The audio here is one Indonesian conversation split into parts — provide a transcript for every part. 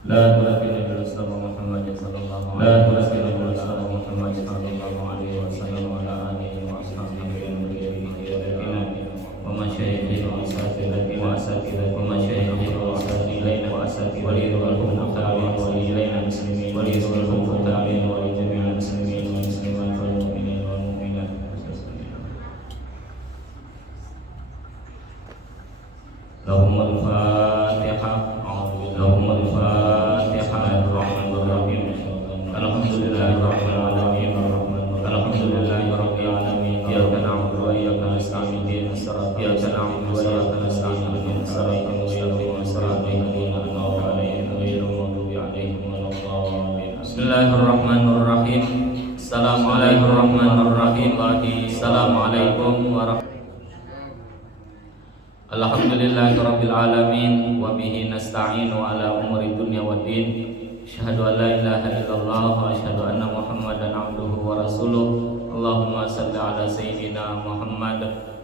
لا تنفذ الرسول محمد صلى الله عليه وسلم وعلى آله وأصحابه ومشايخه وأساتذته وليدخلهم التابعين ولجميع المسلمين ولجميع المسلمين والمسلمات والمؤمنين والمؤمنات. لهم الفاتحة. لهم الفاتحة. الرحمن الرحيم. الحمد لله رب العالمين. الحمد لله رب العالمين. إياك نعبد وإياك نستعين. اهدنا الصراط. إياك نعبد وإياك نستعين. اهدنا الصراط المستقيم صراط الذين أنعمت عليهم غير المغضوب عليهم ولا الضالين. بسم الله الرحمن الرحيم. Assalamualaikum warahmatullahi. Alhamdulillahirabbil alamin wa bihi nasta'inu ala umuri dunya waddin. Asyhadu an la ilaha illallah wa asyhadu anna Muhammadan abduhu wa rasuluh. Allahumma shalli ala sayyidina Muhammad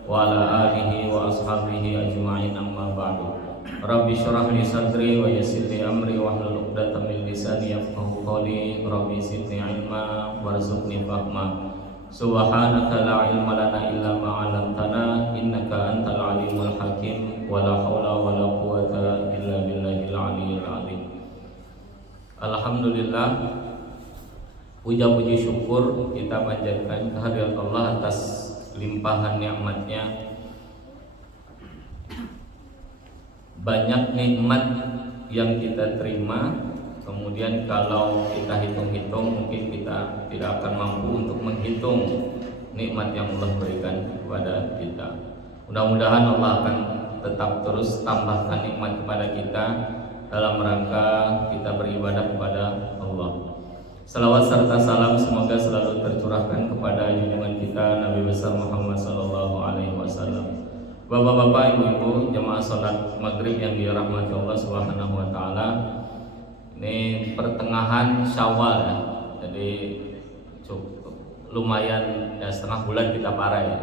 wa ala alihi wa ashabihi ajma'in, amma ba'du. Rabbi shrah li sadri wa yassir li amri wahlul 'uqdatam min lisani yafqahu qawli. Rabbi zidni ilma warzuqni fahma. Subhanaka la ilma lana illa ma 'allamtana innaka antal alimul hakim wa la haula wa la quwwata illa billahil aliyyil azim. Alhamdulillah, puja-puji syukur kita panjatkan kehadirat Allah atas limpahan nikmat-Nya. Banyak nikmat yang kita terima, kemudian kalau kita hitung-hitung mungkin kita tidak akan mampu untuk menghitung nikmat yang Allah berikan kepada kita. Mudah-mudahan Allah akan tetap terus tambahkan nikmat kepada kita dalam rangka kita beribadah kepada Allah. Salawat serta salam semoga selalu tercurahkan kepada junjungan kita Nabi besar Muhammad sallallahu alaihi wasallam. Bapak-bapak, ibu-ibu, jemaah salat maghrib yang dirahmati Allah Subhanahu wa taala. Ini pertengahan Syawal ya. Jadi cukup lumayan ya, setengah bulan kita parah ya.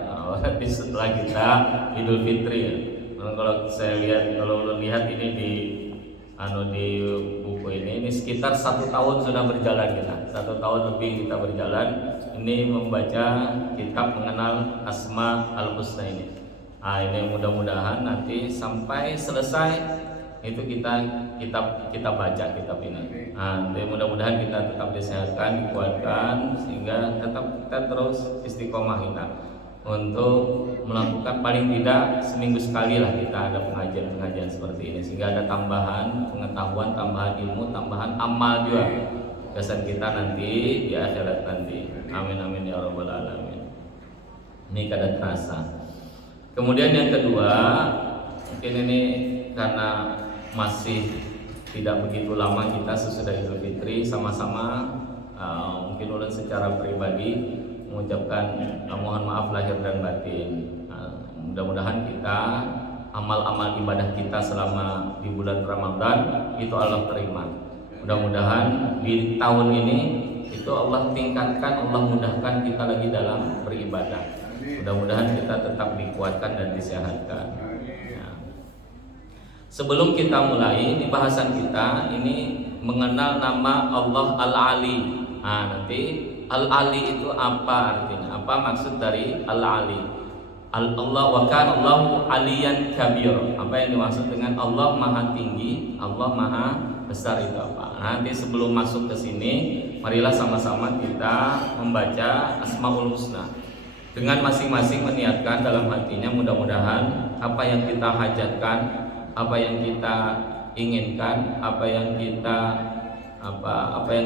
Setelah kita Idul Fitri ya. Kalau saya lihat, kalau lihat ini di buku ini sekitar 1 tahun sudah berjalan kita. 1 tahun lebih kita berjalan. Ini membaca kitab mengenal Asma al-Husna ini. Ini mudah-mudahan nanti sampai selesai itu kita baca kitab ini. Mudah-mudahan kita tetap disehatkan, dikuatkan sehingga tetap kita terus istiqomah kita untuk melakukan paling tidak seminggu sekali lah kita ada pengajian seperti ini sehingga ada tambahan pengetahuan, tambahan ilmu, tambahan amal juga kesan kita nanti di akhirat nanti. Amin amin ya rabbal alamin. Ini kada terasa. Kemudian yang kedua, mungkin ini karena masih tidak begitu lama kita sesudah Idul Fitri, sama-sama mungkin ulun secara pribadi mengucapkan mohon maaf lahir dan batin. Mudah-mudahan kita amal-amal ibadah kita selama di bulan Ramadan itu Allah terima. Mudah-mudahan di tahun ini itu Allah tingkatkan, Allah mudahkan kita lagi dalam beribadah. Mudah-mudahan kita tetap dikuatkan dan disehatkan. Sebelum kita mulai di bahasan kita ini mengenal nama Allah Al-Ali. Nanti Al-Ali itu apa artinya? Apa maksud dari Al-Ali? Allah wa kana Allahu aliyan kabir. Apa yang dimaksud dengan Allah Maha Tinggi, Allah Maha Besar itu apa? Nanti sebelum masuk ke sini, marilah sama-sama kita membaca Asmaul Husna. Dengan masing-masing meniatkan dalam hatinya, mudah-mudahan apa yang kita hajatkan, apa yang kita inginkan, apa yang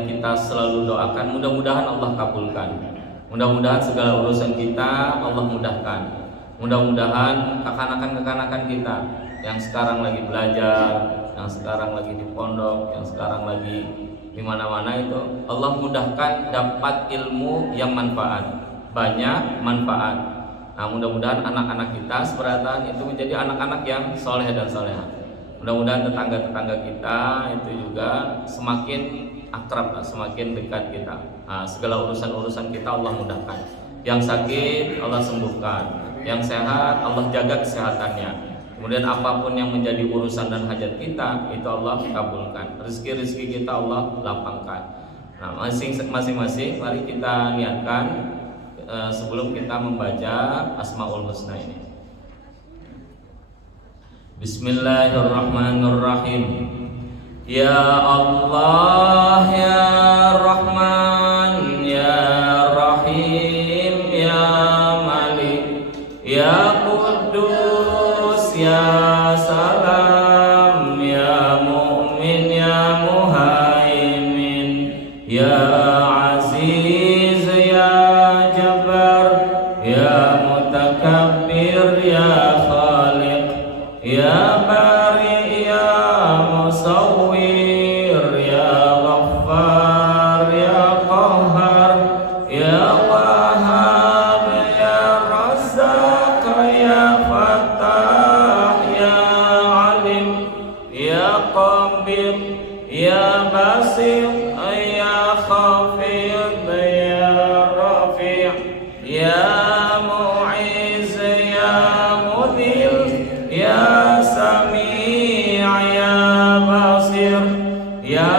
kita selalu doakan, mudah-mudahan Allah kabulkan. Mudah-mudahan segala urusan kita Allah mudahkan. Mudah-mudahan kekanakan kita yang sekarang lagi belajar, yang sekarang lagi di pondok, yang sekarang lagi di mana-mana itu Allah mudahkan dapat ilmu yang manfaat, banyak manfaat. Mudah-mudahan anak-anak kita seberatan itu menjadi anak-anak yang soleh dan soleha. Mudah-mudahan tetangga-tetangga kita itu juga semakin akrab, semakin dekat kita. Segala urusan-urusan kita Allah mudahkan. Yang sakit Allah sembuhkan, yang sehat Allah jaga kesehatannya. Kemudian apapun yang menjadi urusan dan hajat kita itu Allah kabulkan. Rezeki-rezeki kita Allah lapangkan. Nah, masing-masing mari kita niatkan sebelum kita membaca Asmaul Husna ini. Bismillahirrahmanirrahim. Ya Allah ya Rahman ya Rahim ya Malik ya Quddus ya Salam ya Mu'min ya Muhaimin ya Aziz ya Jabbar ya Mutakabbir ya Khaliq ya Bari ya Musawwir ya Ghaffar ya Qahhar ya Wahhab ya Razzaq ya Fattah ya Alim ya Qabid ya Basir ya Khafid ya Rafi' ya Mu'iz ya Mudhil ya Sami' ya Basir ya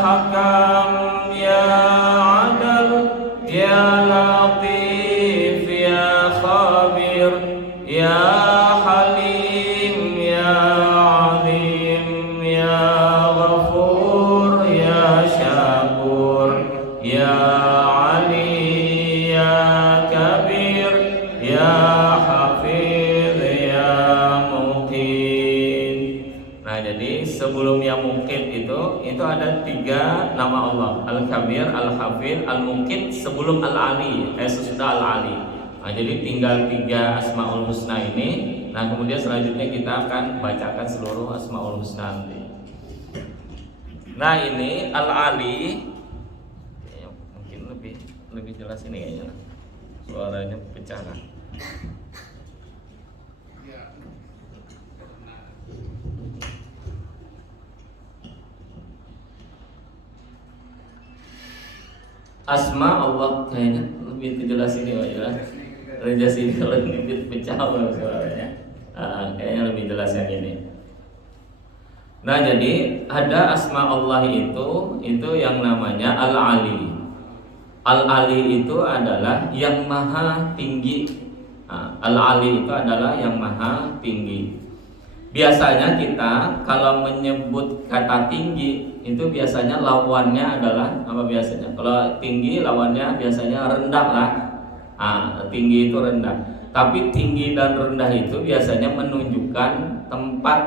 Hakam ya Adal ya Latif ya Khabir ya Halim ya Azim ya Ghafur ya Syakur ya Ali ya Kabir ya Hafiz ya Muqin. Nah, jadi sebelum yang Muqin itu ada 3 nama Allah, Al-Kabir, Al-Hafiz, Al-Muqin sebelum Al-Ali, sesudah Al-Ali. Nah, jadi tinggal 3 Asmaul Husna ini. Nah, kemudian selanjutnya kita akan bacakan seluruh Asmaul Husna nanti. Nah, ini Al-Ali ya, mungkin lebih jelas ini kayaknya. Suaranya pecah kan. Asma Allah kayaknya lebih jelas ini Pak ya. Jelas ini kalau lebih pecah suaranya. Kayaknya lebih jelas yang ini. Nah, jadi ada asma Allah itu yang namanya Al-Ali. Al-Ali itu adalah yang maha tinggi. Al-Ali itu adalah yang maha tinggi. Biasanya kita kalau menyebut kata tinggi itu biasanya lawannya adalah apa biasanya? Kalau tinggi lawannya biasanya rendah lah. Tinggi itu rendah. Tapi tinggi dan rendah itu biasanya menunjukkan tempat,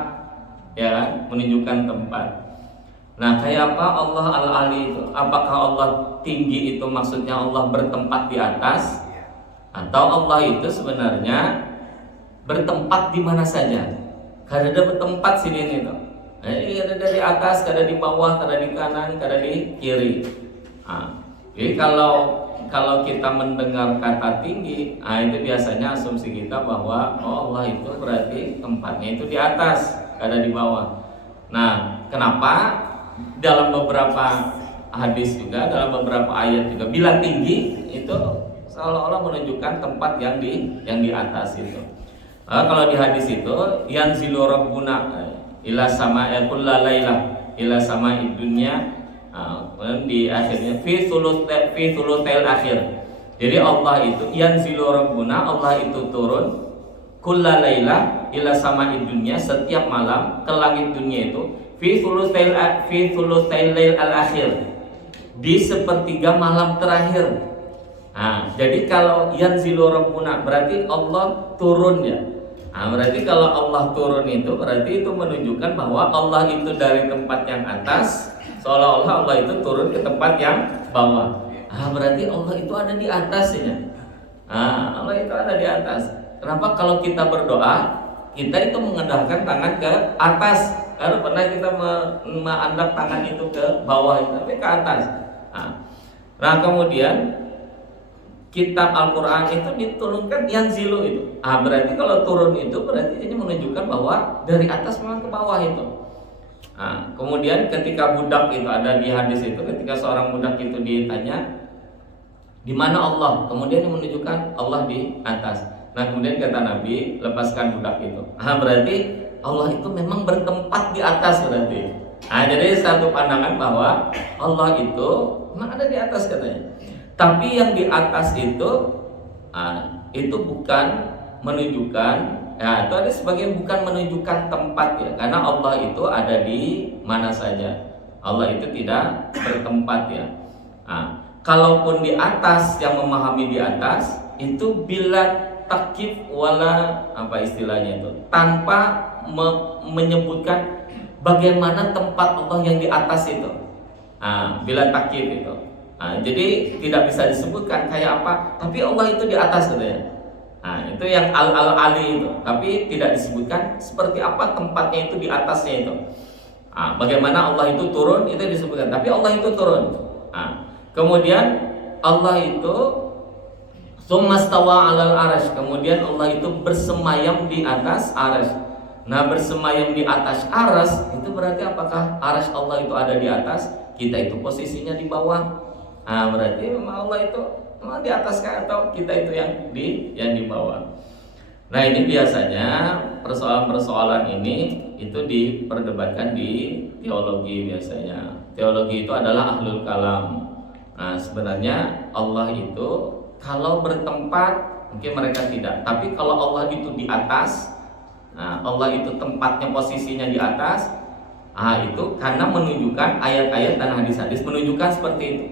ya kan? Menunjukkan tempat. Nah, kayak apa Allah Al-Ali itu? Apakah Allah tinggi itu maksudnya Allah bertempat di atas? Atau Allah itu sebenarnya bertempat di mana saja? Kada ada bertempat sini itu. Ada dari atas, kada di bawah, kada di kanan, kada di kiri. Jadi kalau kita mendengar kata tinggi, itu biasanya asumsi kita bahwa Allah itu berarti tempatnya itu di atas, kada di bawah. Nah, kenapa? Dalam beberapa hadis juga, dalam beberapa ayat juga, bila tinggi itu seolah-olah menunjukkan tempat yang di atas itu. Kalau di hadis itu yanzilu rabbuna ila sama'i kullalailah ila sama'i dunya, di akhirnya fi thulutil akhir. Jadi Allah itu yanzilu rabbuna, Allah itu turun kullalailah ila sama'i dunya, setiap malam ke langit dunia itu fi thulutil al akhir, di sepertiga malam terakhir. Jadi kalau yanzilu rabbuna berarti Allah turun ya. Berarti kalau Allah turun itu berarti itu menunjukkan bahwa Allah itu dari tempat yang atas, seolah-olah Allah itu turun ke tempat yang bawah. Berarti Allah itu ada di atasnya. Allah itu ada di atas. Kenapa kalau kita berdoa kita itu mengendahkan tangan ke atas? Kalau pernah kita mengadap tangan itu ke bawah itu, tapi ke atas. Nah, kemudian kitab Al-Quran itu diturunkan yanzilu itu. Berarti kalau turun itu berarti ini menunjukkan bahwa dari atas memang ke bawah itu. Kemudian ketika budak itu ada di hadis itu, ketika seorang budak itu ditanya di mana Allah, kemudian menunjukkan Allah di atas. Nah kemudian kata Nabi, lepaskan budak itu. Berarti Allah itu memang bertempat di atas berarti. Jadi satu pandangan bahwa Allah itu memang ada di atas katanya. Tapi yang di atas itu bukan menunjukkan, ya itu ada sebagian bukan menunjukkan tempat ya, karena Allah itu ada di mana saja. Allah itu tidak bertempat ya. Kalaupun di atas, yang memahami di atas itu bila takif wala apa istilahnya itu, tanpa menyebutkan bagaimana tempat Allah yang di atas itu. Bila takif itu. Jadi tidak bisa disebutkan kayak apa, tapi Allah itu di atas katanya. Itu yang al-ali itu, tapi tidak disebutkan seperti apa tempatnya itu di atasnya itu. Bagaimana Allah itu turun itu disebutkan, tapi Allah itu turun. Kemudian Allah itu tsummastawa 'alal arsy, kemudian Allah itu bersemayam di atas arsy. Nah, bersemayam di atas arsy itu berarti apakah arsy Allah itu ada di atas, kita itu posisinya di bawah. Berarti memang Allah itu memang di atas kan, atau kita itu yang di bawah. Nah, ini biasanya persoalan-persoalan ini itu diperdebatkan di teologi biasanya. Teologi itu adalah ahlul kalam. Nah, sebenarnya Allah itu kalau bertempat mungkin mereka tidak, tapi kalau Allah itu di atas, Allah itu tempatnya posisinya di atas, itu karena menunjukkan ayat-ayat dan hadis-hadis menunjukkan seperti itu.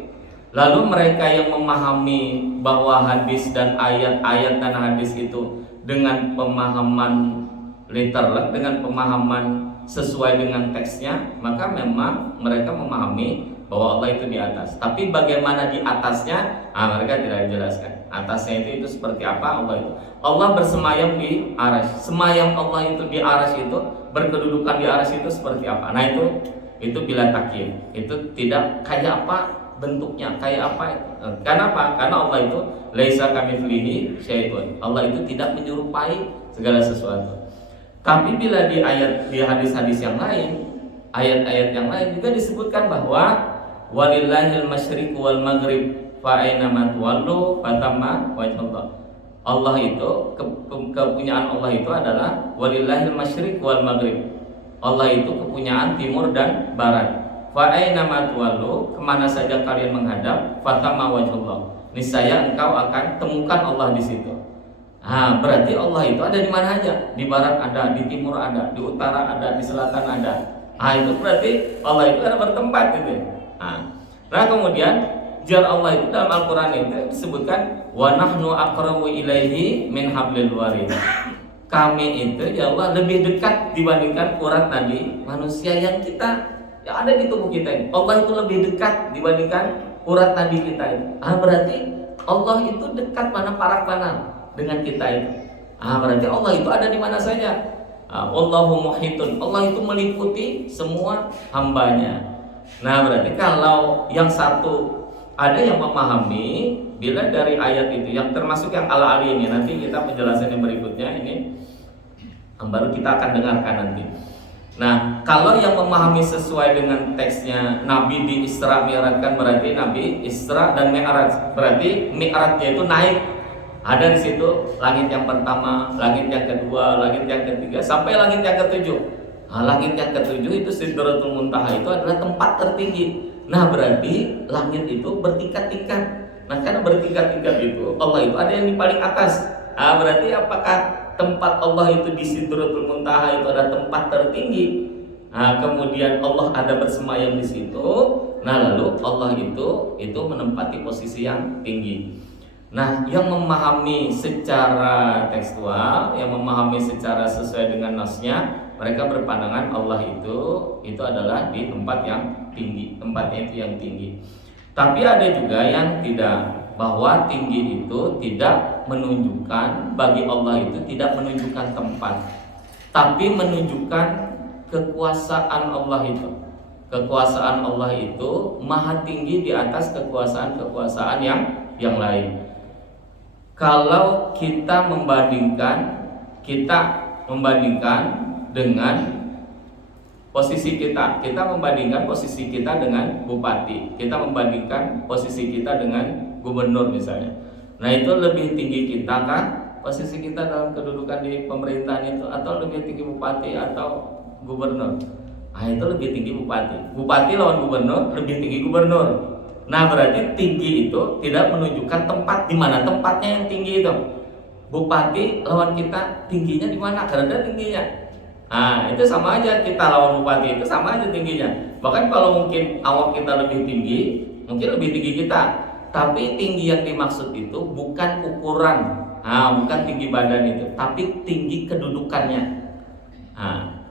Lalu mereka yang memahami bahwa hadis dan ayat-ayat dan hadis itu dengan pemahaman literal, dengan pemahaman sesuai dengan teksnya, maka memang mereka memahami bahwa Allah itu di atas. Tapi bagaimana di atasnya, mereka tidak dijelaskan. Atasnya itu seperti apa Allah itu. Allah bersemayam di arsy. Semayam Allah itu di arsy itu, berkedudukan di arsy itu seperti apa? Nah itu bila takyif. Itu tidak kayak apa bentuknya, kayak apa itu. Kenapa? Karena Allah itu laisa kamitslihi syai'un. Allah itu tidak menyerupai segala sesuatu. Tapi bila di hadis-hadis yang lain, ayat-ayat yang lain juga disebutkan bahwa walillahil masyriq wal maghrib fa aina ma tuwallu fatamma wajhullah. Allah itu kepunyaan Allah itu adalah walillahil masyriq wal maghrib. Allah itu kepunyaan timur dan barat. Fa aina ma tuwallu, kemana saja kalian menghadap, fatamma wajhullah. Niscaya engkau akan temukan Allah di situ. Berarti Allah itu ada di mana aja. Di barat ada, di timur ada, di utara ada, di selatan ada. Itu berarti Allah itu ada bertempat gitu. Nah kemudian jar Allah itu dalam Al-Quran itu disebutkan wa nahnu aqrabu ilaihi min hablil warid. Kami itu ya Allah lebih dekat dibandingkan urat nadi manusia yang ada di tubuh kita ini. Allah itu lebih dekat dibandingkan urat nadi kita ini. Berarti Allah itu dekat mana dengan kita itu. Berarti Allah itu ada di mana saja. Allahu muhitun. Allah itu meliputi semua hambanya. Nah berarti kalau yang satu ada yang memahami bila dari ayat itu yang termasuk yang ala-ali ini, nanti kita penjelasannya berikutnya ini baru kita akan dengarkan nanti. Nah kalau yang memahami sesuai dengan teksnya Nabi di Isra Mi'rajkan, berarti Nabi Isra dan Mi'raj, berarti Mi'rajnya itu naik. Ada di situ langit yang pertama, langit yang kedua, langit yang ketiga, sampai langit yang ketujuh. Langit yang ketujuh itu Sidratul Muntaha, itu adalah tempat tertinggi. Nah berarti langit itu bertingkat-tingkat. Nah karena bertingkat-tingkat itu Allah itu ada yang di paling atas. Berarti apakah tempat Allah itu di Sidratul Muntaha itu ada tempat tertinggi? Kemudian Allah ada bersemayam di situ. Nah lalu Allah itu menempati posisi yang tinggi. Nah, yang memahami secara tekstual, yang memahami secara sesuai dengan nasnya, mereka berpandangan Allah itu adalah di tempat yang tinggi, tempatnya itu yang tinggi. Tapi ada juga yang tidak, bahwa tinggi itu tidak menunjukkan, bagi Allah itu tidak menunjukkan tempat, tapi menunjukkan kekuasaan Allah itu. Kekuasaan Allah itu maha tinggi di atas kekuasaan-kekuasaan yang lain. Kalau kita membandingkan dengan posisi kita membandingkan posisi kita dengan bupati, kita membandingkan posisi kita dengan gubernur misalnya. Nah itu lebih tinggi kita kah posisi kita dalam kedudukan di pemerintahan itu, atau lebih tinggi bupati atau gubernur? Ah, itu lebih tinggi bupati. Bupati lawan gubernur, lebih tinggi gubernur. Nah, berarti tinggi itu tidak menunjukkan tempat, di mana tempatnya yang tinggi itu. Bupati lawan kita, tingginya di mana? Karena tingginya. Nah, itu sama aja, kita lawan bupati itu sama aja tingginya. Bahkan kalau mungkin awak kita lebih tinggi, mungkin lebih tinggi kita. Tapi tinggi yang dimaksud itu bukan ukuran, bukan tinggi badan itu, tapi tinggi kedudukannya.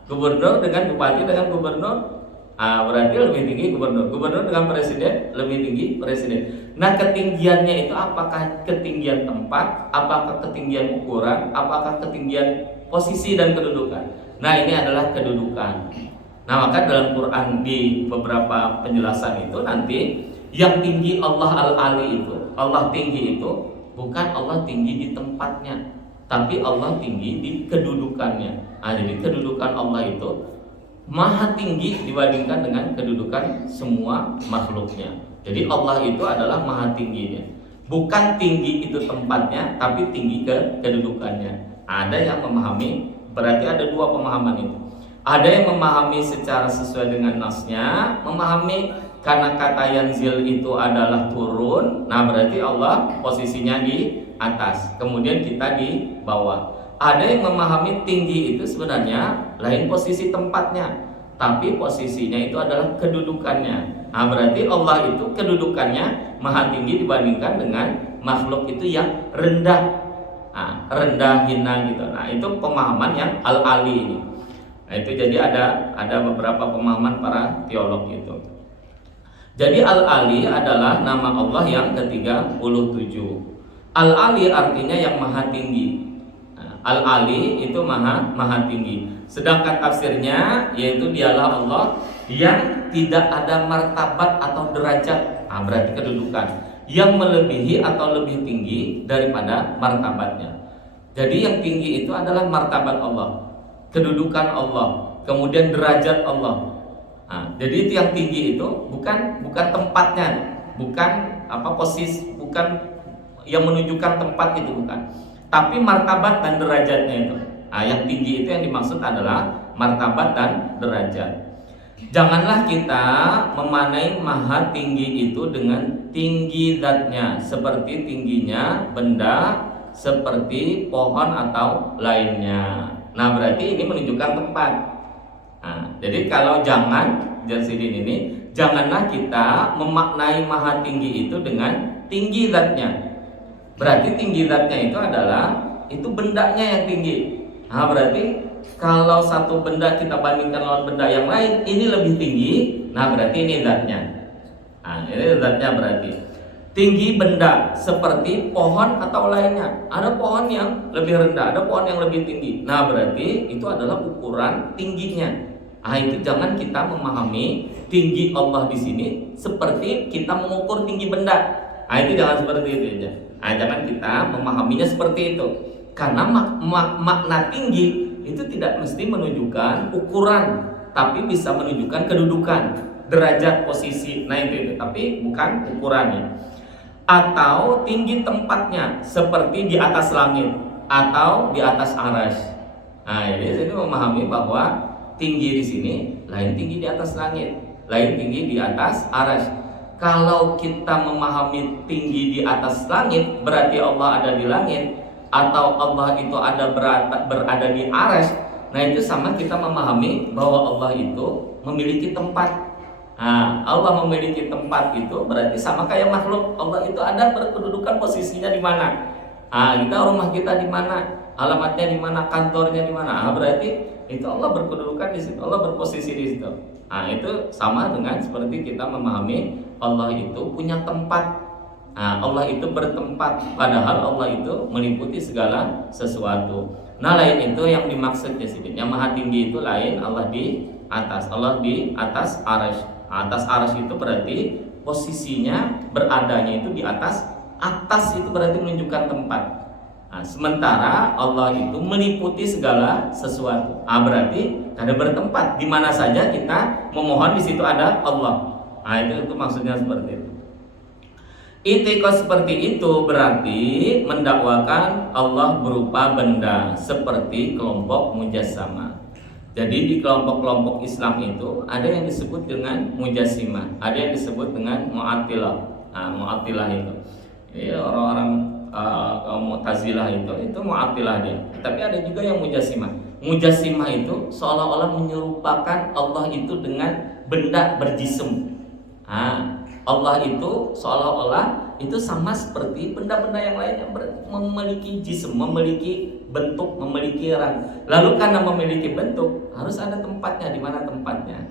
Gubernur dengan bupati dengan gubernur, berarti lebih tinggi gubernur. Gubernur dengan presiden lebih tinggi presiden. Nah, ketinggiannya itu apakah ketinggian tempat, apakah ketinggian ukuran, apakah ketinggian posisi dan kedudukan? Nah, ini adalah kedudukan. Nah, maka dalam Quran di beberapa penjelasan itu nanti yang tinggi Allah Al-Ali itu, Allah tinggi itu bukan Allah tinggi di tempatnya, tapi Allah tinggi di kedudukannya. Jadi kedudukan Allah itu maha tinggi dibandingkan dengan kedudukan semua makhluknya. Jadi Allah itu adalah maha tingginya. Bukan tinggi itu tempatnya, tapi tinggi kedudukannya. Ada yang memahami, berarti ada dua pemahaman itu. Ada yang memahami secara sesuai dengan nasnya, memahami karena kata yanzil itu adalah turun. Nah, berarti Allah posisinya di atas, kemudian kita di bawah. Ada yang memahami tinggi itu sebenarnya lain posisi tempatnya, tapi posisinya itu adalah kedudukannya. Nah, berarti Allah itu kedudukannya maha tinggi dibandingkan dengan makhluk itu yang rendah, rendah hina gitu. Nah, itu pemahaman yang al-ali ini. Nah, itu jadi ada beberapa pemahaman para teolog itu. Jadi al-ali adalah nama Allah yang ke-37. Al-ali artinya yang maha tinggi. Al-Ali itu maha tinggi. Sedangkan tafsirnya yaitu dialah Allah yang tidak ada martabat atau derajat, berarti kedudukan yang melebihi atau lebih tinggi daripada martabatnya. Jadi yang tinggi itu adalah martabat Allah, kedudukan Allah, kemudian derajat Allah. Jadi itu yang tinggi itu bukan tempatnya, bukan posisi, bukan yang menunjukkan tempat itu, bukan. Tapi martabat dan derajatnya itu. Yang tinggi itu yang dimaksud adalah martabat dan derajat. Janganlah kita memanai maha tinggi itu dengan tinggi zatnya, seperti tingginya benda, seperti pohon atau lainnya. Nah, berarti ini menunjukkan tempat. Jadi kalau janganlah kita memaknai maha tinggi itu dengan tinggi zatnya. Berarti tinggi zatnya itu adalah itu bendanya yang tinggi. Berarti kalau satu benda kita bandingkan dengan benda yang lain, ini lebih tinggi. Nah, berarti ini zatnya. Ini zatnya berarti tinggi benda seperti pohon atau lainnya. Ada pohon yang lebih rendah, ada pohon yang lebih tinggi. Nah, berarti itu adalah ukuran tingginya. Itu jangan kita memahami tinggi Allah di sini seperti kita mengukur tinggi benda. Itu jangan seperti itu aja. Jangan kita memahaminya seperti itu, karena makna tinggi itu tidak mesti menunjukkan ukuran, tapi bisa menunjukkan kedudukan, derajat, posisi. Nah, itu tapi bukan ukurannya. Atau tinggi tempatnya seperti di atas langit atau di atas arsy. Jadi sini memahami bahwa tinggi di sini lain tinggi di atas langit, lain tinggi di atas arsy. Kalau kita memahami tinggi di atas langit, berarti Allah ada di langit, atau Allah itu berada di arsy. Nah, itu sama kita memahami bahwa Allah itu memiliki tempat. Allah memiliki tempat itu berarti sama kayak makhluk. Allah itu ada berkedudukan posisinya di mana. Kita rumah kita di mana, alamatnya di mana, kantornya di mana. Berarti itu Allah berkedudukan di situ, Allah berposisi di situ. Itu sama dengan seperti kita memahami Allah itu punya tempat. Allah itu bertempat, padahal Allah itu meliputi segala sesuatu. Nah, lain itu yang dimaksud di sini. Yang maha tinggi itu lain, Allah di atas. Allah di atas arsy. Atas arsy itu berarti posisinya beradanya itu di atas. Atas itu berarti menunjukkan tempat. Sementara Allah itu meliputi segala sesuatu. Berarti ada bertempat di mana saja kita memohon, di situ ada Allah. Itu maksudnya seperti itu. I'tiqad seperti itu berarti mendakwakan Allah berupa benda seperti kelompok mujassamah. Jadi di kelompok-kelompok Islam itu ada yang disebut dengan mujassimah, ada yang disebut dengan mu'attilah. Nah, mu'attilah itu orang-orang kaum Mu'tazilah itu mu'attilah dia. Tapi ada juga yang mujassimah. Mujassimah itu seolah-olah menyerupakan Allah itu dengan benda berjism. Allah itu seolah-olah itu sama seperti benda-benda yang lain yang memiliki jism, memiliki bentuk, memiliki rang. Lalu karena memiliki bentuk harus ada tempatnya. Di mana tempatnya?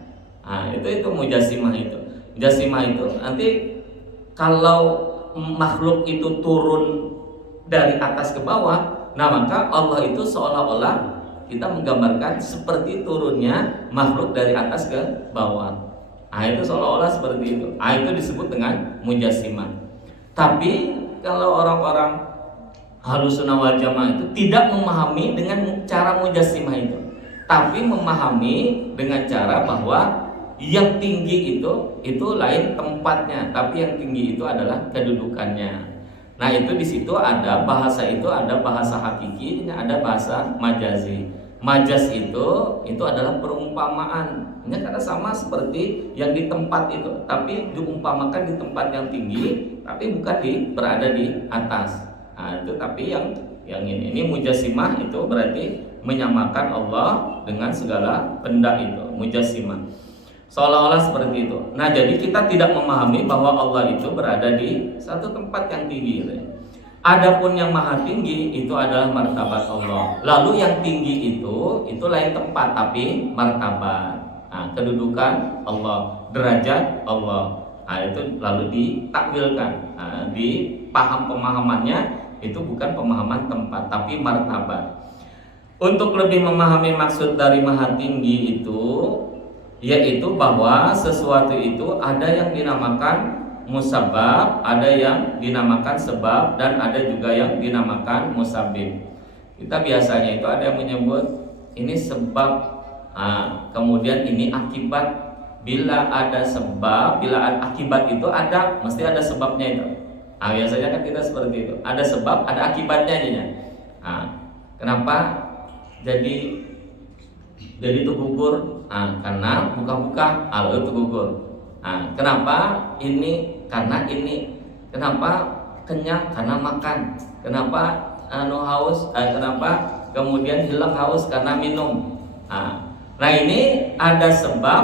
Itu mujassimah itu. Mujassimah itu nanti kalau makhluk itu turun dari atas ke bawah, nah maka Allah itu seolah-olah kita menggambarkan seperti turunnya makhluk dari atas ke bawah. Itu seolah-olah seperti itu. Itu disebut dengan mujassimah. Tapi kalau orang-orang Ahlus Sunnah wal Jamaah itu tidak memahami dengan cara mujassimah itu, tapi memahami dengan cara bahwa yang tinggi itu lain tempatnya, tapi yang tinggi itu adalah kedudukannya. Nah itu di situ ada bahasa hakiki, ada bahasa majazi. Majaz itu adalah perumpamaan. Ini karena sama seperti yang di tempat itu, tapi diumpamakan di tempat yang tinggi, tapi bukan berada di atas. Itu tapi yang ini mujassimah itu berarti menyamakan Allah dengan segala benda itu, mujassimah. Seolah-olah seperti itu. Nah, jadi kita tidak memahami bahwa Allah itu berada di satu tempat yang tinggi. Adapun yang maha tinggi itu adalah martabat Allah. Lalu yang tinggi itu lain tempat tapi martabat. Kedudukan Allah, derajat Allah. Itu lalu ditakwilkan. Di pemahamannya itu bukan pemahaman tempat tapi martabat. Untuk lebih memahami maksud dari maha tinggi itu, yaitu bahwa sesuatu itu ada yang dinamakan musabbab, ada yang dinamakan sebab, dan ada juga yang dinamakan musabbib. Kita biasanya itu ada yang menyebut ini sebab, kemudian ini akibat. Bila ada sebab, bila ada akibat itu ada, mesti ada sebabnya itu. Biasanya kan kita seperti itu. Ada sebab, ada akibatnya aja. Kenapa jadi itu gugur? Karena buka-buka, lalu itu gugur. Kenapa ini? Karena ini. Kenapa kenyang? Karena makan. Kenapa haus? Kenapa kemudian hilang haus? Karena minum. Nah ini ada sebab,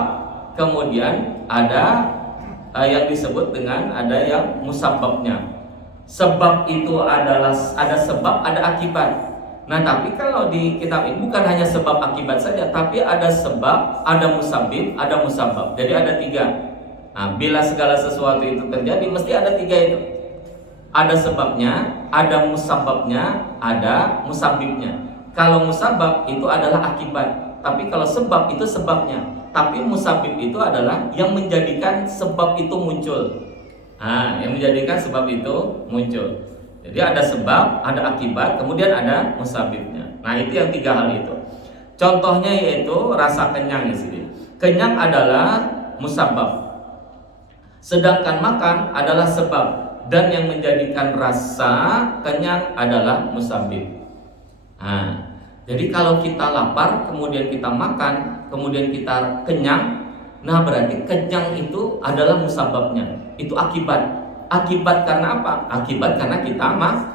kemudian ada yang disebut dengan ada yang musabbabnya. Sebab itu adalah ada sebab, ada akibat. Nah tapi kalau di kitab ini bukan hanya sebab akibat saja, tapi ada sebab, ada musabbib, ada musabbab. Jadi ada tiga. Bila segala sesuatu itu terjadi mesti ada tiga itu. Ada sebabnya, ada musabbabnya, ada musabbibnya. Kalau musabbab itu adalah akibat, tapi kalau sebab itu sebabnya. Tapi musabbib itu adalah yang menjadikan sebab itu muncul. Yang menjadikan sebab itu muncul. Jadi ada sebab, ada akibat, kemudian ada musabbibnya. Nah itu yang tiga hal itu. Contohnya yaitu rasa kenyang di sini. Kenyang adalah musabbab. Sedangkan makan adalah sebab, dan yang menjadikan rasa kenyang adalah musabbib. Jadi kalau kita lapar, kemudian kita makan, kemudian kita kenyang, nah berarti kenyang itu adalah musabbabnya. Itu akibat. Akibat karena apa? Akibat karena kita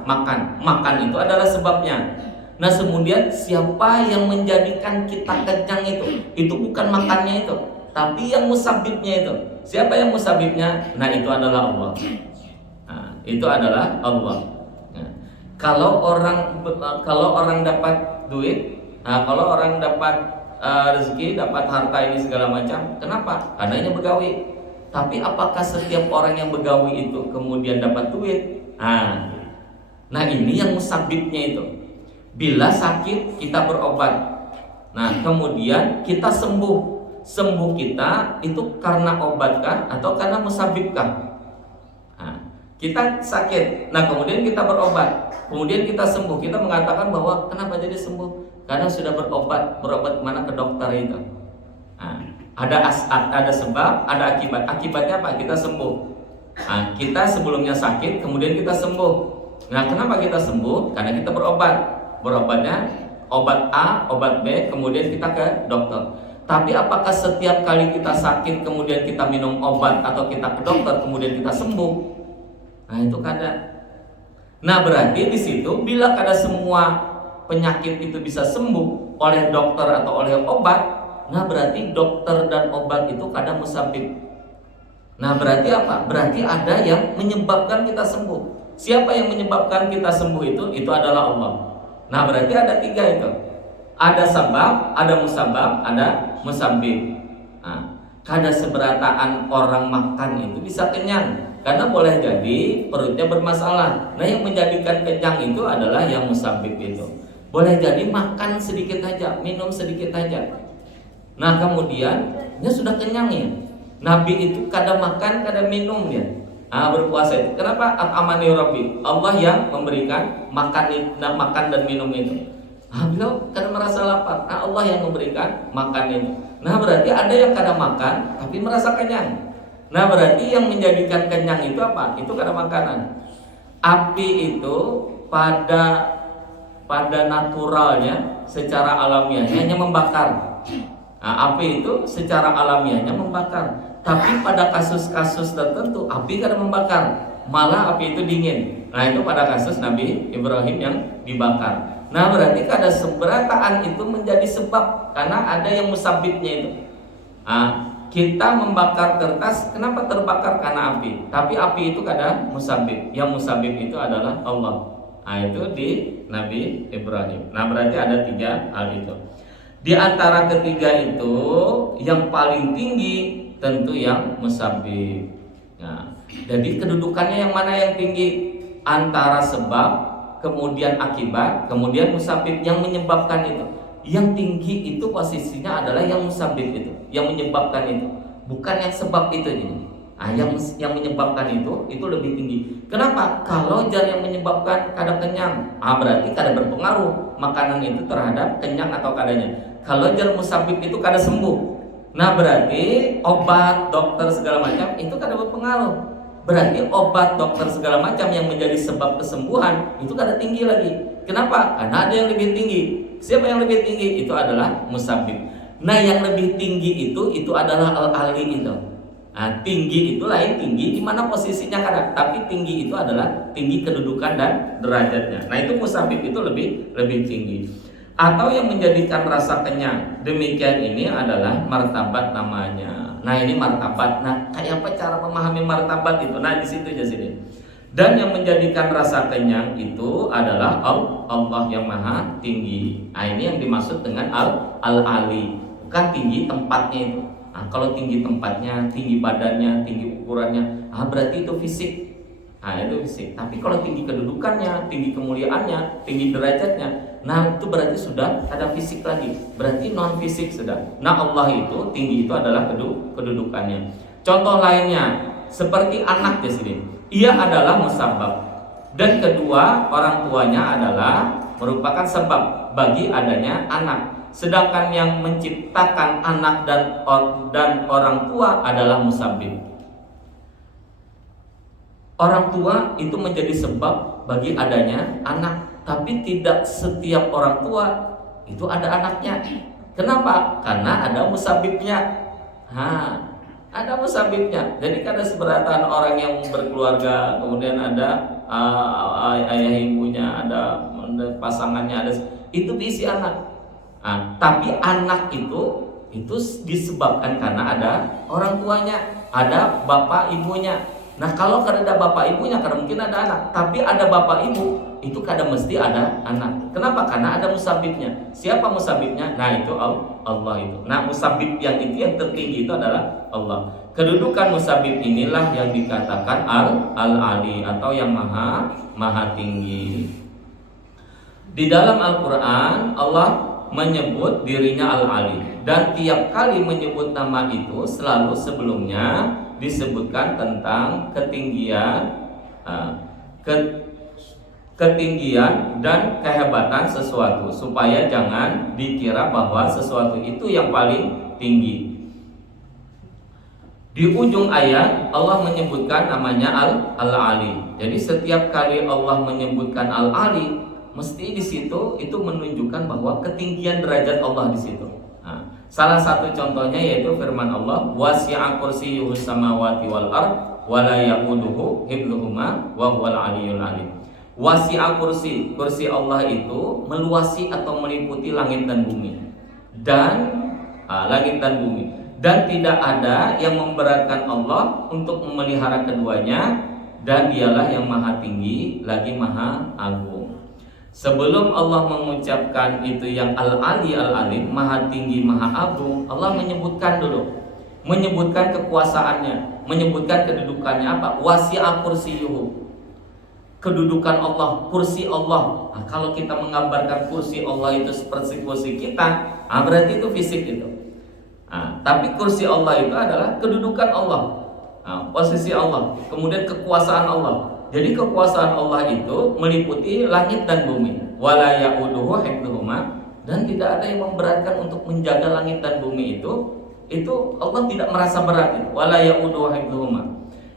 makan. Makan itu adalah sebabnya. Nah kemudian siapa yang menjadikan kita kenyang itu bukan makannya itu, tapi yang musabbibnya itu. Siapa yang musabbibnya? Nah itu adalah Allah. Itu adalah Allah. Kalau orang dapat duit, kalau orang dapat rezeki, dapat harta ini segala macam, kenapa? Karena ini begawi. Tapi apakah setiap orang yang begawi itu kemudian dapat duit? Nah ini yang musabbibnya itu. Bila sakit kita berobat. Nah kemudian kita sembuh. Sembuh kita itu karena obat kah atau karena musabbib kah? Kita sakit, nah kemudian kita berobat, kemudian kita sembuh. Kita mengatakan bahwa kenapa jadi sembuh? Karena sudah berobat mana ke dokter itu. Ada sebab, ada akibat. Akibatnya apa? Kita sembuh. Nah, kita sebelumnya sakit, kemudian kita sembuh. Nah, kenapa kita sembuh? Karena kita berobat. Berobatnya obat A, obat B, kemudian kita ke dokter. Tapi apakah setiap kali kita sakit kemudian kita minum obat atau kita ke dokter kemudian kita sembuh? Nah, itu kada. Nah, berarti di situ bila kada semua penyakit itu bisa sembuh oleh dokter atau oleh obat, nah berarti dokter dan obat itu kada musabib. Nah, berarti apa? Berarti ada yang menyebabkan kita sembuh. Siapa yang menyebabkan kita sembuh itu? Itu adalah Allah. Nah, berarti ada tiga itu. Ada sabab, ada musabab, ada musabib. Nah, kada seberataan orang makan itu bisa kenyang, karena boleh jadi perutnya bermasalah. Nah, yang menjadikan kenyang itu adalah yang musabib itu. Boleh jadi makan sedikit aja, minum sedikit aja. Nah, kemudian dia sudah kenyang ya. Nabi itu kada makan, kada minum dia. Berpuasa itu. Kenapa? At-amani Rabbi. Allah yang memberikan makan dan minum itu. Beliau kada merasa lapar. Allah yang memberikan makan itu. Nah, berarti ada yang kada makan tapi merasa kenyang. Nah, berarti yang menjadikan kenyang itu apa? Itu kada makanan. Api itu pada naturalnya, secara alamiahnya hanya membakar. Api itu secara alamiahnya membakar. Tapi pada kasus-kasus tertentu api kada membakar, malah api itu dingin. Nah, itu pada kasus Nabi Ibrahim yang dibakar. Nah, berarti kada seberataan itu menjadi sebab, karena ada yang musabibnya itu. Kita membakar kertas, kenapa terbakar? Karena api. Tapi api itu kada musabib. Yang musabib itu adalah Allah. Itu di Nabi Ibrahim. Nah, berarti ada tiga hal itu. Di antara ketiga itu yang paling tinggi tentu yang musabib. Nah, jadi kedudukannya yang mana yang tinggi? Antara sebab, kemudian akibat, kemudian musabib yang menyebabkan itu. Yang tinggi itu posisinya adalah yang musabib itu, yang menyebabkan itu, bukan yang sebab itu ini. Yang menyebabkan itu lebih tinggi. Kenapa? Kalau jar yang menyebabkan kada kenyang, berarti kada berpengaruh makanan itu terhadap kenyang atau kadanya. Kalau jar musabib itu kada sembuh, nah berarti obat, dokter segala macam itu kada berpengaruh. Berarti obat, dokter segala macam yang menjadi sebab kesembuhan itu kada tinggi lagi. Kenapa? Karena ada yang lebih tinggi. Siapa yang lebih tinggi? Itu adalah musabib. Nah, yang lebih tinggi itu adalah al-ali itu. Nah, tinggi itu lain tinggi di mana posisinya kada, tapi tinggi itu adalah tinggi kedudukan dan derajatnya. Nah, itu musabib itu lebih tinggi. Atau yang menjadikan rasa kenyang, demikian ini adalah martabat namanya. Nah, ini martabat. Nah, kayak apa cara memahami martabat itu? Nah, di situ aja sini. Dan yang menjadikan rasa kenyang itu adalah Allah yang maha tinggi. Nah, ini yang dimaksud dengan al-ali, bukan tinggi tempatnya itu. Nah, kalau tinggi tempatnya, tinggi badannya, tinggi ukurannya, berarti itu fisik. Nah, itu fisik. Tapi kalau tinggi kedudukannya, tinggi kemuliaannya, tinggi derajatnya, nah itu berarti sudah ada fisik lagi. Berarti non fisik sudah. Nah, Allah itu tinggi itu adalah kedudukannya. Contoh lainnya seperti anak di sini. Ia adalah musabab. Dan kedua, orang tuanya adalah merupakan sebab bagi adanya anak. Sedangkan yang menciptakan anak dan orang tua adalah musabib. Orang tua itu menjadi sebab bagi adanya anak, tapi tidak setiap orang tua itu ada anaknya. Kenapa? Karena ada musabibnya. Ada musabibnya. Jadi kada seberatan orang yang berkeluarga, kemudian ada ayah ibunya, ada pasangannya, ada itu diisi anak. Tapi anak itu disebabkan karena ada orang tuanya, ada bapak ibunya. Nah, kalau kada ada bapak ibunya, kada mungkin ada anak. Tapi ada bapak ibu, itu kada mesti ada anak. Kenapa? Karena ada musabibnya. Siapa musabibnya? Nah, itu Allah itu. Nah, musabib yang tertinggi itu adalah Allah. Kedudukan musabib inilah yang dikatakan al-ali atau yang maha tinggi. Di dalam Al-Quran Allah menyebut dirinya al-ali, dan tiap kali menyebut nama itu selalu sebelumnya disebutkan tentang ketinggian dan kehebatan sesuatu, supaya jangan dikira bahwa sesuatu itu yang paling tinggi. Di ujung ayat Allah menyebutkan namanya Al-Ali. Jadi setiap kali Allah menyebutkan Al-Ali, mesti di situ itu menunjukkan bahwa ketinggian derajat Allah di situ. Nah, salah satu contohnya yaitu firman Allah, wasi'a kursiyyuhus samawati wal ard wa la ya'uduhu hifdzuhuma wa huwal aliyyul azim. Wasi'a kursi Allah itu meluasi atau meliputi langit dan bumi. Langit dan bumi. Dan tidak ada yang memberatkan Allah untuk memelihara keduanya, dan dialah yang maha tinggi lagi maha agung. Sebelum Allah mengucapkan itu yang Al-Ali Al-Alim, maha tinggi maha agung, Allah menyebutkan dulu, menyebutkan kekuasaannya, menyebutkan kedudukannya apa? Wasi'a kursiyyuhu, kedudukan Allah, kursi Allah. Nah, kalau kita menggambarkan kursi Allah itu seperti kursi kita, berarti itu fisik itu. Tapi kursi Allah itu adalah kedudukan Allah, posisi Allah, kemudian kekuasaan Allah. Jadi kekuasaan Allah itu meliputi langit dan bumi. Wala ya'uduhu hifdzuhuma, dan tidak ada yang memberatkan untuk menjaga langit dan bumi itu Allah tidak merasa berat. Wala ya'uduhu hifdzuhuma.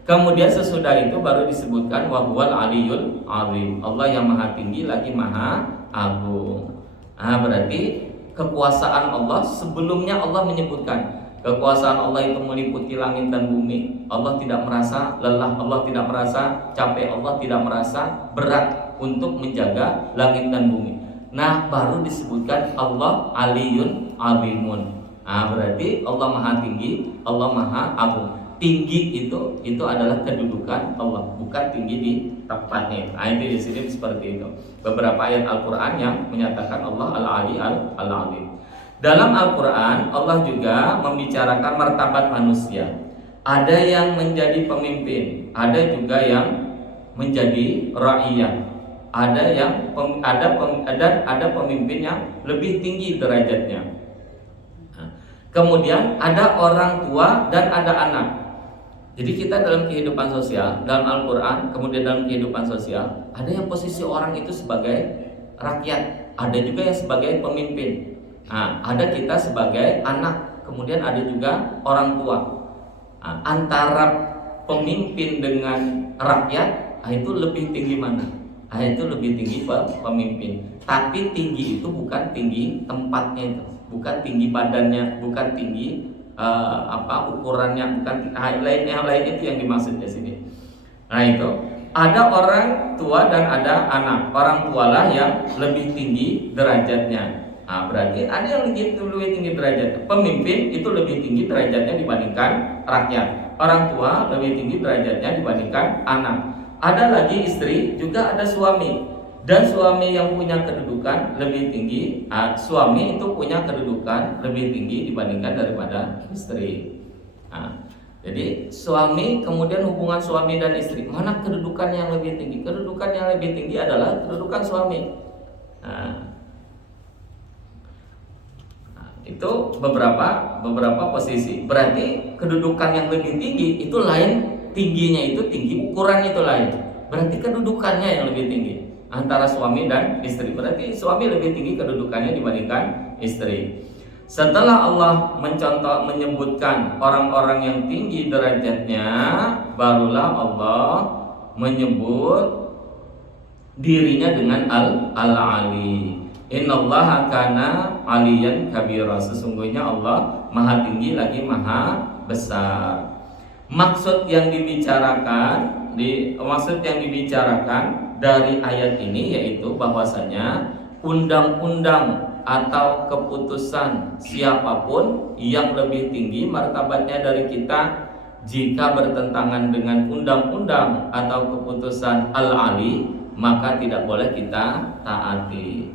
Kemudian sesudah itu baru disebutkan wa huwal aliyyul azim. Allah yang maha tinggi lagi maha agung. Berarti kekuasaan Allah, sebelumnya Allah menyebutkan kekuasaan Allah itu meliputi langit dan bumi. Allah tidak merasa lelah, Allah tidak merasa capek, Allah tidak merasa berat untuk menjaga langit dan bumi. Nah, baru disebutkan Allah aliyun azimun. Berarti Allah maha tinggi, Allah maha agung. Tinggi itu adalah kedudukan Allah, bukan tinggi di tempatnya. Itu di sini seperti itu. Beberapa ayat Al-Qur'an yang menyatakan Allah Al-Ali Al-Azim. Dalam Al-Qur'an Allah juga membicarakan martabat manusia. Ada yang menjadi pemimpin, ada juga yang menjadi rakyat. Ada pemimpin yang lebih tinggi derajatnya. Kemudian ada orang tua dan ada anak. Jadi kita dalam kehidupan sosial, dalam Al-Quran, kemudian dalam kehidupan sosial, ada yang posisi orang itu sebagai rakyat, ada juga yang sebagai pemimpin. Ada kita sebagai anak, kemudian ada juga orang tua. Antara pemimpin dengan rakyat, itu lebih tinggi mana? Itu lebih tinggi pemimpin. Tapi tinggi itu bukan tinggi tempatnya itu, bukan tinggi badannya, bukan tinggi ukurannya, bukan lainnya itu yang dimaksud di sini. Nah, itu ada orang tua dan ada anak. Orang tualah yang lebih tinggi derajatnya. Berarti ada yang lebih tinggi derajatnya. Pemimpin itu lebih tinggi derajatnya dibandingkan rakyat. Orang tua lebih tinggi derajatnya dibandingkan anak. Ada lagi istri, juga ada suami. Dan suami yang punya kedudukan lebih tinggi, suami itu punya kedudukan lebih tinggi dibandingkan daripada istri. Jadi suami, kemudian hubungan suami dan istri, mana kedudukan yang lebih tinggi? Kedudukan yang lebih tinggi adalah kedudukan suami. Itu beberapa posisi. Berarti kedudukan yang lebih tinggi itu lain, tingginya itu tinggi, ukuran itu lain. Berarti kedudukannya yang lebih tinggi antara suami dan istri. Berarti suami lebih tinggi kedudukannya dibandingkan istri. Setelah Allah menyebutkan orang-orang yang tinggi derajatnya, barulah Allah menyebut dirinya dengan Al-Ali. Innallaha kana aliyan kabira. Sesungguhnya Allah maha tinggi lagi maha besar. Maksud yang dibicarakan dari ayat ini yaitu bahwasanya undang-undang atau keputusan siapapun yang lebih tinggi martabatnya dari kita, jika bertentangan dengan undang-undang atau keputusan Al-Ali, maka tidak boleh kita taati.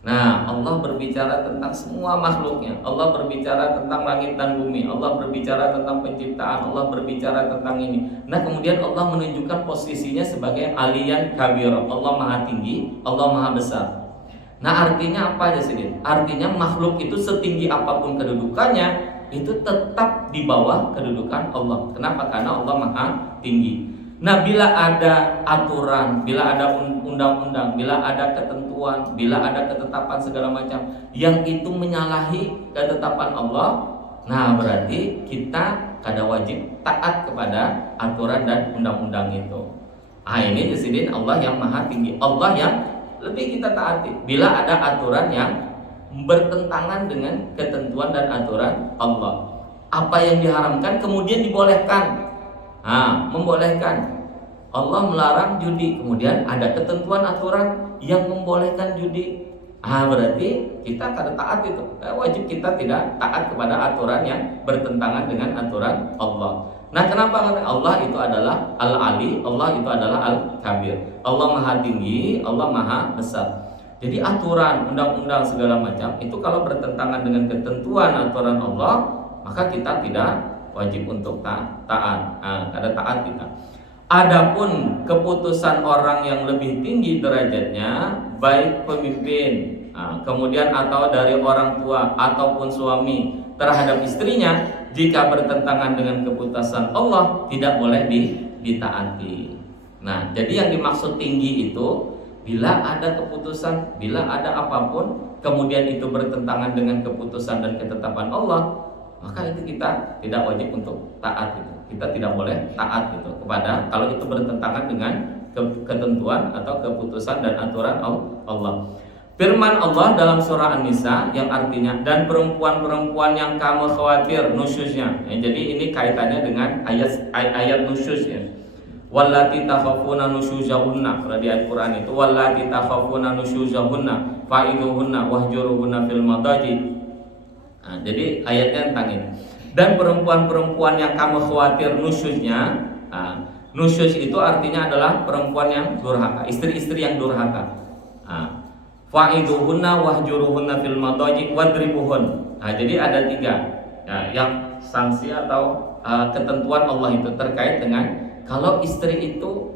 Nah, Allah berbicara tentang semua makhluknya. Allah berbicara tentang langit dan bumi. Allah berbicara tentang penciptaan. Allah berbicara tentang ini. Nah, kemudian Allah menunjukkan posisinya sebagai aliyan kabir. Allah maha tinggi, Allah maha besar. Nah, artinya apa aja sih? Artinya makhluk itu setinggi apapun kedudukannya, itu tetap di bawah kedudukan Allah. Kenapa? Karena Allah maha tinggi. Nah, bila ada aturan, bila ada undang-undang, bila ada ketentuan, bila ada ketetapan segala macam yang itu menyalahi ketetapan Allah, Nah, berarti kita kada wajib taat kepada aturan dan undang-undang itu. Ini disini Allah yang maha tinggi, Allah yang lebih kita taati. Bila ada aturan yang bertentangan dengan ketentuan dan aturan Allah, apa yang diharamkan kemudian dibolehkan. Membolehkan. Allah melarang judi, kemudian ada ketentuan aturan yang membolehkan judi. Berarti kita kada taat itu. Wajib kita tidak taat kepada aturan yang bertentangan dengan aturan Allah. Nah, kenapa? Allah itu adalah Al-Ali, Allah itu adalah Al-Kabir. Allah maha tinggi, Allah maha besar. Jadi aturan, undang-undang segala macam itu kalau bertentangan dengan ketentuan aturan Allah, maka kita tidak wajib untuk taat. Kada taat kita. Adapun keputusan orang yang lebih tinggi derajatnya, baik pemimpin, kemudian atau dari orang tua ataupun suami terhadap istrinya, jika bertentangan dengan keputusan Allah tidak boleh ditaati. Nah, jadi yang dimaksud tinggi itu bila ada keputusan, bila ada apapun kemudian itu bertentangan dengan keputusan dan ketetapan Allah, maka itu kita tidak wajib untuk taat itu. Kita tidak boleh taat itu kepada kalau itu bertentangan dengan ketentuan atau keputusan dan aturan Allah. Firman Allah dalam surah An-Nisa yang artinya dan perempuan-perempuan yang kamu khawatir nusyuznya. Jadi ini kaitannya dengan ayat nusyuz ya. Wallati takhafuna nusyuzahunna. Kalau di ayat Quran itu wallati takhafuna nusyuzahunna fa'iduhunna wahjuruhunna fil madaji. Jadi ayatnya tentang ini. Dan perempuan-perempuan yang kamu khawatir nusyuznya, nusyuz itu artinya adalah perempuan yang durhaka, istri-istri yang durhaka. Fa'iduhunna wahjuruhunna fil madaji wadribuhun. Jadi ada 3 yang sanksi atau ketentuan Allah itu terkait dengan kalau istri itu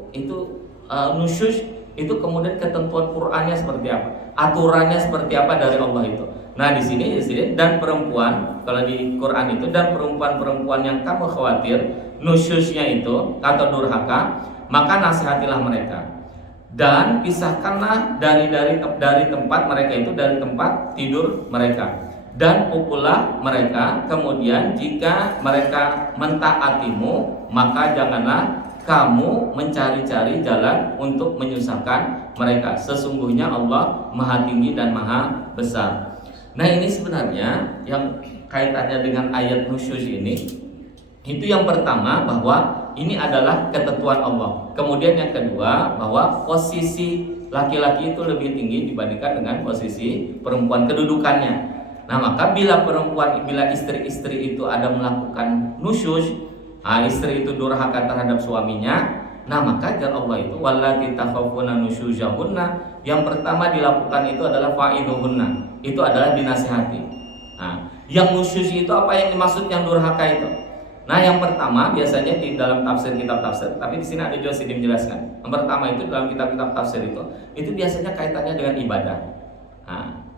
nusyuz itu kemudian ketentuan Qur'annya seperti apa, aturannya seperti apa dari Allah itu. Nah, di sini dan perempuan kalau di Quran itu dan perempuan-perempuan yang kamu khawatir nusyuznya itu atau durhaka, maka nasihatilah mereka dan pisahkanlah dari tempat mereka itu, dari tempat tidur mereka, dan pukullah mereka. Kemudian jika mereka mentaatimu, maka janganlah kamu mencari-cari jalan untuk menyusahkan mereka. Sesungguhnya Allah maha tinggi dan maha besar. Nah, ini sebenarnya yang kaitannya dengan ayat nusyuz ini, itu yang pertama bahwa ini adalah ketentuan Allah. Kemudian yang kedua bahwa posisi laki-laki itu lebih tinggi dibandingkan dengan posisi perempuan kedudukannya. Nah, maka bila istri-istri itu ada melakukan nusyuz, istri itu durhaka terhadap suaminya, nah maka jar Allah itu wallati takhafuna nusyuzahunna, yang pertama dilakukan itu adalah fa'iduhunna, itu adalah dinasihati. Yang nusyuz itu apa yang dimaksud yang durhaka itu? Nah, yang pertama biasanya di dalam kitab tafsir, tapi di sini ada juga sedikit menjelaskan. Yang pertama itu dalam kitab tafsir itu biasanya kaitannya dengan ibadah.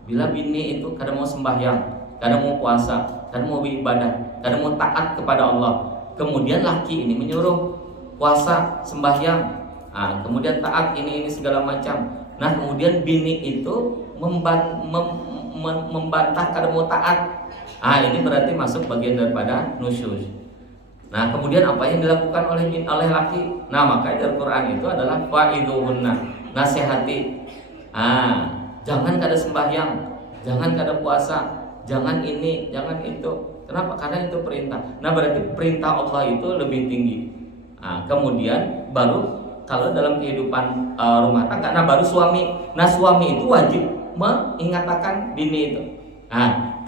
Bila bini itu kadang mau sembahyang, kadang mau puasa, kadang mau beribadah, kadang mau taat kepada Allah, kemudian laki ini menyuruh puasa, sembahyang, kemudian taat ini segala macam. Nah, kemudian bini itu membantah kadang mau taat. Ini berarti masuk bagian daripada nusyuz. Nah, kemudian apa yang dilakukan oleh laki? Nah, maka dari Quran itu adalah fa'iduhunna, nasihati. Jangan kada sembahyang, jangan kada puasa, jangan ini, jangan itu. Kenapa? Karena itu perintah. Nah, berarti perintah Allah itu lebih tinggi. Kemudian baru kalau dalam kehidupan rumah tangga, nah baru suami. Nah, suami itu wajib mengingatkan bini itu.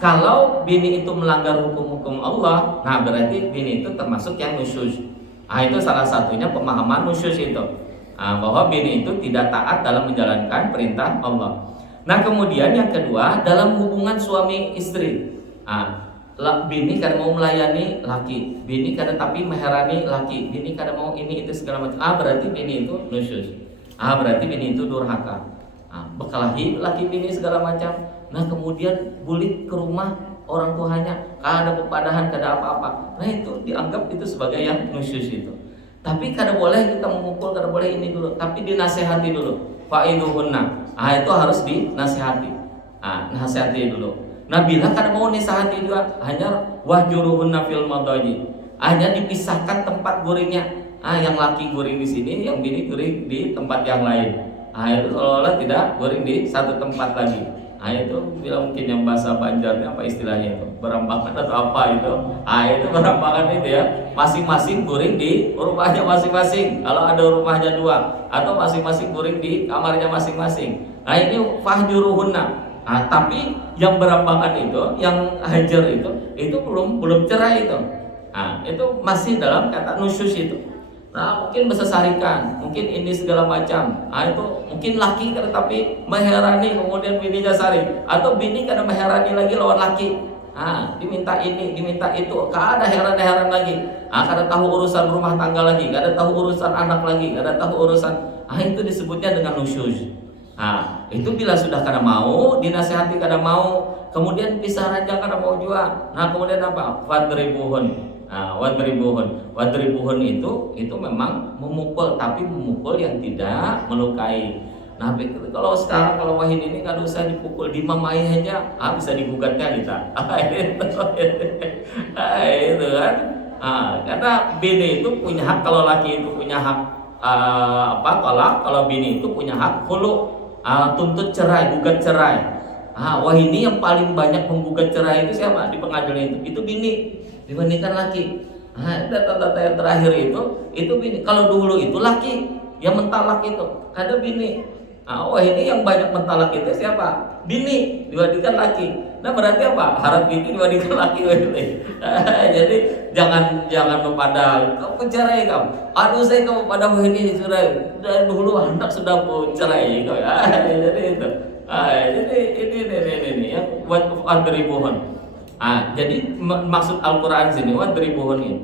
Kalau bini itu melanggar hukum-hukum Allah, nah berarti bini itu termasuk yang nusyuz. Itu salah satunya pemahaman nusyuz itu, bahwa bini itu tidak taat dalam menjalankan perintah Allah. Nah, kemudian yang kedua dalam hubungan suami istri, bini kadang mau melayani laki, bini kadang tapi meherani laki, bini kadang mau ini itu segala macam. Berarti bini itu nusyuz. Berarti bini itu durhaka. Bekalahi laki bini segala macam. Nah, kemudian bulik ke rumah orang tuanya, kada pepadahan, kada apa-apa. Nah, itu dianggap itu sebagai yang nusyuz itu. Tapi kada boleh kita memukul, kada boleh ini dulu, tapi dinasehati dulu. Fa'iduhunna. Itu harus dinasehati. Nasehati dulu. Nah bila kada mau nisahati juga hanya wahjuruhunna fil madaji, hanya dipisahkan tempat guringnya. Yang laki guring di sini, yang bini guring di tempat yang lain. Itu seolah-olah tidak guring di satu tempat lagi. Itu bila mungkin yang bahasa Banjarnya apa istilahnya itu, berambakan atau apa itu. Itu berambakan itu ya, masing-masing guring di rumahnya masing-masing. Kalau ada rumahnya dua, atau masing-masing guring di kamarnya masing-masing. Ini fahjuruhunna. Tapi yang berambakan itu, yang hajar itu belum cerai itu. Itu masih dalam kata nusyus itu. Mungkin besesarikan, mungkin ini segala macam. Itu mungkin laki tetapi meherani kemudian bininya sari, atau bini karena meherani lagi lawan laki. Diminta ini, diminta itu, kada heran-heran lagi. Kada tahu urusan rumah tangga lagi, kada tahu urusan anak lagi, kada tahu urusan. Itu disebutnya dengan nusyuz. Itu bila sudah kada mau, dinasihati kada mau, kemudian pisah ranjang kada mau juga. Kemudian apa? Wadribuhun. Wadribuhun itu memang memukul, tapi memukul yang tidak melukai. Kalau sekarang kalau Wahid ini kan usah dipukul, dimamai aja, bisa digugatnya kita. Itu kan. Karena bini itu punya hak, kalau laki itu punya hak tolak, kalau bini itu punya hak khulu, tuntut cerai, gugat cerai. Wah ini yang paling banyak menggugat cerai itu siapa di pengadilan itu bini dibandingkan laki. Data-data yang terakhir itu bini. Kalau dulu itu laki yang mentalak itu, ada bini. Wah ini yang banyak mentalak itu siapa? Bini dibandingkan laki. Berarti apa? Harap bini dibandingkan laki. Jadi jangan kepada kau cerai kamu. Aduh saya kamu pada ini cerai. Dari dulu anak sudah mau cerai kau ya. Jadi itu. Jadi ini yang buat wadribuhun. Jadi maksud Al-Quran sini wadribuhun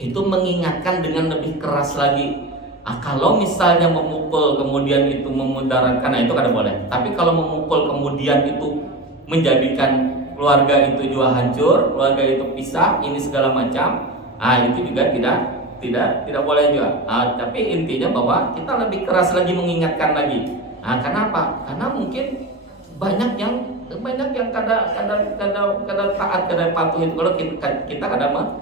itu mengingatkan dengan lebih keras lagi. Kalau misalnya memukul kemudian itu memudaratkan, itu kada boleh. Tapi kalau memukul kemudian itu menjadikan keluarga itu juga hancur, keluarga itu pisah, ini segala macam, itu juga tidak boleh juga. Tapi intinya bahwa kita lebih keras lagi mengingatkan lagi. Kenapa? Karena mungkin banyak yang kada taat, kada patuh itu kalau kita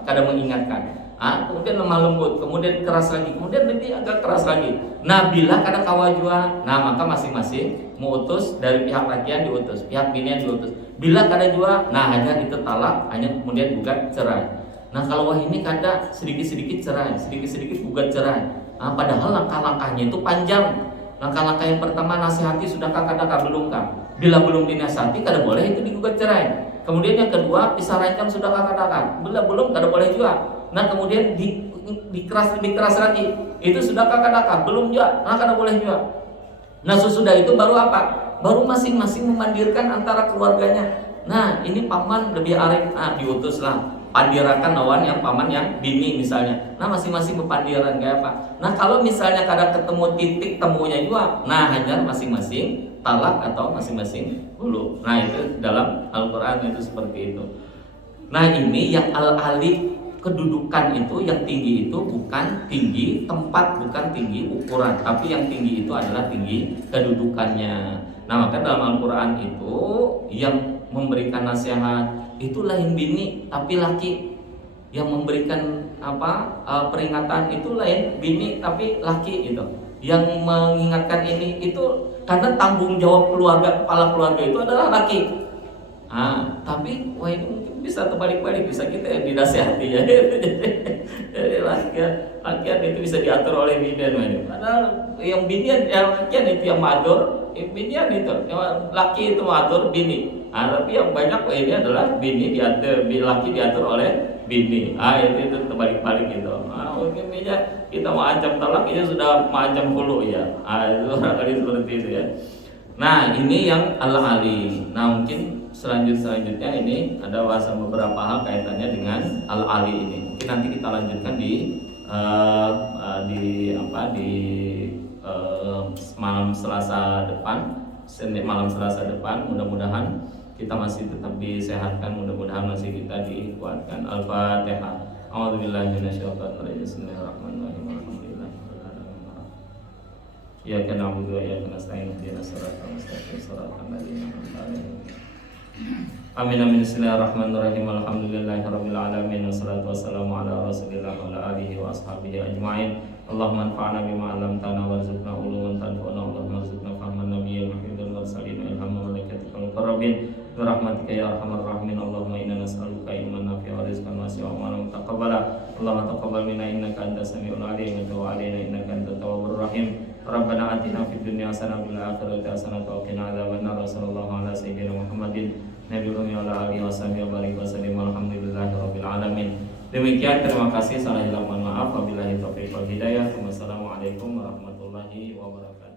kada mengingatkan. Kemudian lemah lembut, kemudian keras lagi, kemudian lebih agak keras lagi. Bila kada kawa jua, maka masing-masing mengutus dari pihak laki diutus, pihak bini diutus. Bila kada jua, hanya itu talak, hanya kemudian gugat cerai. Kalau wah ini kada sedikit-sedikit cerai, sedikit-sedikit gugat cerai. Padahal langkah-langkahnya itu panjang. Langkah-langkah yang pertama nasihati, sudahkah kadakah belumkah? Bila belum dinasihati kada boleh itu digugat cerai. Kemudian yang kedua pisah ranjang, sudahkah kadakah? Bila belum kada boleh juga. Kemudian lebih keras lagi. Itu sudahkah kadakah? Belum juga. Kada boleh juga. Sesudah itu baru apa? Baru masing-masing memandirkan antara keluarganya. Ini paman lebih arif, diutuslah. Pandirakan lawan yang paman yang bini misalnya. Masing-masing mepandiran kayak apa? Kalau misalnya kada ketemu titik temunya juga, hanya masing-masing talak atau masing-masing hulu. Itu dalam Al-Quran itu seperti itu. Ini yang al-ali, kedudukan itu yang tinggi itu bukan tinggi tempat, bukan tinggi ukuran, tapi yang tinggi itu adalah tinggi kedudukannya. Maka dalam Al-Quran itu yang memberikan nasihat itu lain bini tapi laki. Yang memberikan peringatan itu lain bini tapi laki itu. Yang mengingatkan ini itu karena tanggung jawab keluarga, kepala keluarga itu adalah laki. Tapi wah ini mungkin bisa terbalik-balik, bisa kita yang dinasihati ya. Jadi lakian itu bisa diatur oleh binian. Padahal yang binian, lakian itu yang madur, binian itu, laki itu madur bini. Tapi yang banyak ini adalah bini diatur, laki diatur oleh bini. Itu terbalik-balik gitu. Mungkin kita mau ancam talak, ini sudah mengancam hulu ya. Itu barangkali seperti itu ya. Ini yang al-ali. Selanjutnya ini ada bahasan beberapa hal kaitannya dengan al-ali ini. Mungkin nanti kita lanjutkan di malam Selasa depan, malam Selasa depan. Mudah-mudahan kita masih tetap disehatkan, mudah-mudahan masih kita dikuatkan. Al-Fatihah. A'udzubillahi minasyaitonir rajim. Bismillahirrahmanirrahim. Iyyaka na'budu wa iyyaka nasta'in. Ihdinas siratal mustaqim. Shiratal ladzina an'amta 'alaihim Amin amin. Bismillahirrahmanirrahim. Alhamdulillahirabbil alamin. Wassalatu wassalamu ala Rasulillah wa ala alihi wa ashabihi ajmain. Allahumma anfa'na bima 'allamtana warzuqna uluman tanfa'una. Allahumma arzuqna fahman nabiyyil muhammadil mursalin wa ilhaman malaikatil muqarrabin. Bi rahmatika ya arhamar rahimin. Allahumma inna nas'aluka ilman nafi'an wa rizqan wasi'an wa 'amalan mutaqabbala. Allahumma taqabbal minna innaka antas samiul 'alim wa tub 'alaina innaka antat tawwabur rahim. Rabbana atina fid dunya hasanah wa fil akhirati hasanah wa qina adzabannar. Sallallahu ala sayyidina Muhammadin Nabiul Ummi wa ala alihi washabihi wa barik wasallim. Alhamdulillahirabbil alamin. Demikian, terima kasih. Salah hilang mohon maaf. Wabillahi taufiq wal hidayah. Wassalamualaikum warahmatullahi wabarakatuh.